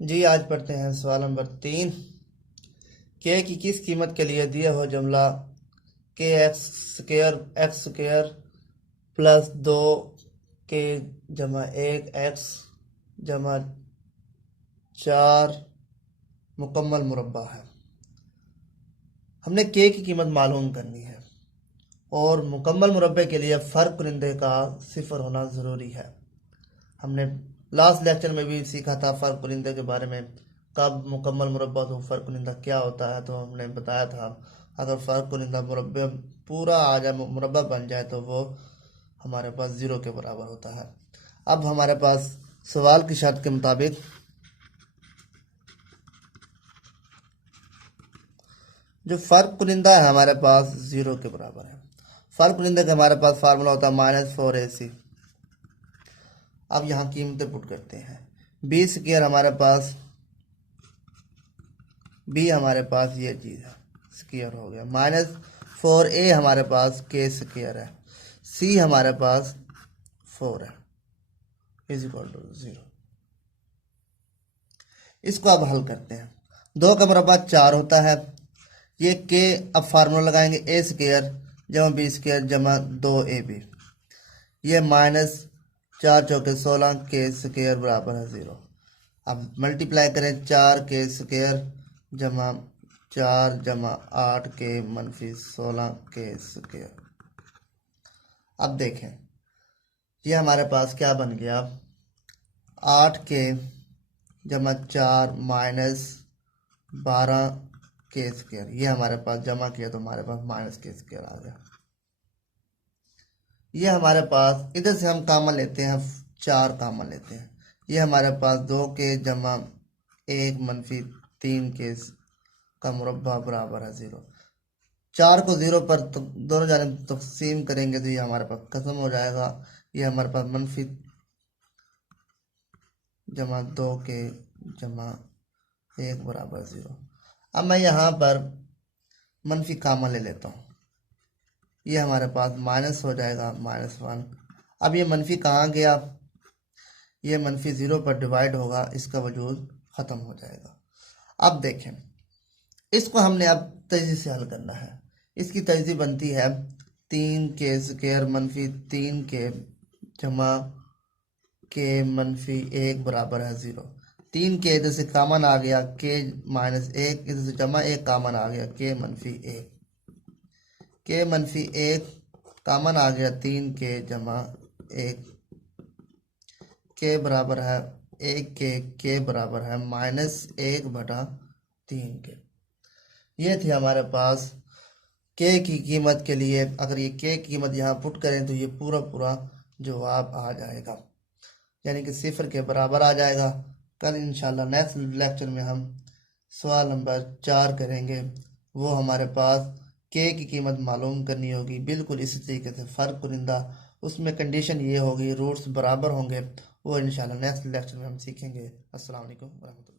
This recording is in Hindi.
जी आज पढ़ते हैं सवाल नंबर 3। के की किस कीमत के लिए दिया हो जुमला के एक्स स्क्र प्लस 2 के जमा 1 एक्स जमा 4 मुकम्मल मुरब्बा है। हमने के की कीमत मालूम करनी है और मुकम्मल मुरब्बे के लिए फ़र्क कुरिंदे का सिफर होना ज़रूरी है। हमने लास्ट लेक्चर में भी सीखा था फ़र्क कुरिंदे के बारे में, कब मुकम्मल मुरब्बा तो फ़र्क कुरिंदा क्या होता है। तो हमने बताया था अगर फ़र्क कुरिंदा मुरब्बे पूरा आ जाए, मुरब्बा बन जाए, तो वो हमारे पास ज़ीरो के बराबर होता है। अब हमारे पास सवाल की शर्त के मुताबिक जो फ़र्क कुरिंदा है हमारे पास ज़ीरो के बराबर है। फ़र्क कुरिंदे का हमारे पास फार्मूला होता है -4ac। अब यहाँ कीमतें पुट करते हैं। बी स्क्वायर हमारे पास, बी हमारे पास ये चीज़ है, स्क्वायर हो गया, -4a हमारे पास के स्क्वायर है, सी हमारे पास 4 है, इज इक्वल टू 0। इसको अब हल करते हैं। 2 का मुरब्बा 4 होता है। ये के अब फार्मूला लगाएंगे ए स्क्वायर जमा बी स्क्वायर जमा 2ab। ये -4 × 4 = 16 के स्क्वायर बराबर है 0। अब मल्टीप्लाई करें 4 के स्क्वायर जमा 4 जमा 8 के -16 के स्क्वायर। अब देखें ये हमारे पास क्या बन गया, 8 के जमा 4 -12 के स्क्वायर। ये हमारे पास जमा किया तो हमारे पास माइनस के स्क्वायर आ गया। ये हमारे पास इधर से हम कामन लेते हैं, 4 कामन लेते हैं। ये हमारे पास 2 के जमा 1 - 3 के का मुरब्बा बराबर है 0। 4 को 0 पर तो दोनों जानिब तकसीम करेंगे तो ये हमारे पास खत्म हो जाएगा। ये हमारे पास -2 के जमा 1 बराबर 0। अब मैं यहाँ पर मनफी कामन ले लेता हूँ। ये हमारे पास माइनस हो जाएगा -1। अब ये मनफी कहाँ गया, ये -0 पर डिवाइड होगा, इसका वजूद ख़त्म हो जाएगा। अब देखें इसको हमने अब तेज़ी से हल करना है। इसकी तेज़ी बनती है 3 के स्क्वायर -3 के जमा के -1 बराबर है 0। 3 के इधर से कामन आ गया, के -1 इधर से जमा 1 कामन आ गया, के -1 के -1 कामन आ गया, 3 के जमा 1 के बराबर है 1 के बराबर है -1/3 के। ये थी हमारे पास के की कीमत के लिए। अगर ये के की कीमत यहाँ पुट करें तो ये पूरा पूरा जवाब आ जाएगा, यानी कि 0 के बराबर आ जाएगा। कल इंशाल्लाह नेक्स्ट लेक्चर में हम सवाल नंबर 4 करेंगे। वो हमारे पास के की कीमत मालूम करनी होगी, बिल्कुल इसी तरीके से फ़र्क कुरिंदा। उसमें कंडीशन ये होगी रूट्स बराबर होंगे। वो इंशाल्लाह नेक्स्ट लेक्चर में हम सीखेंगे। अस्सलाम वालेकुम वरहमतुल्लाह।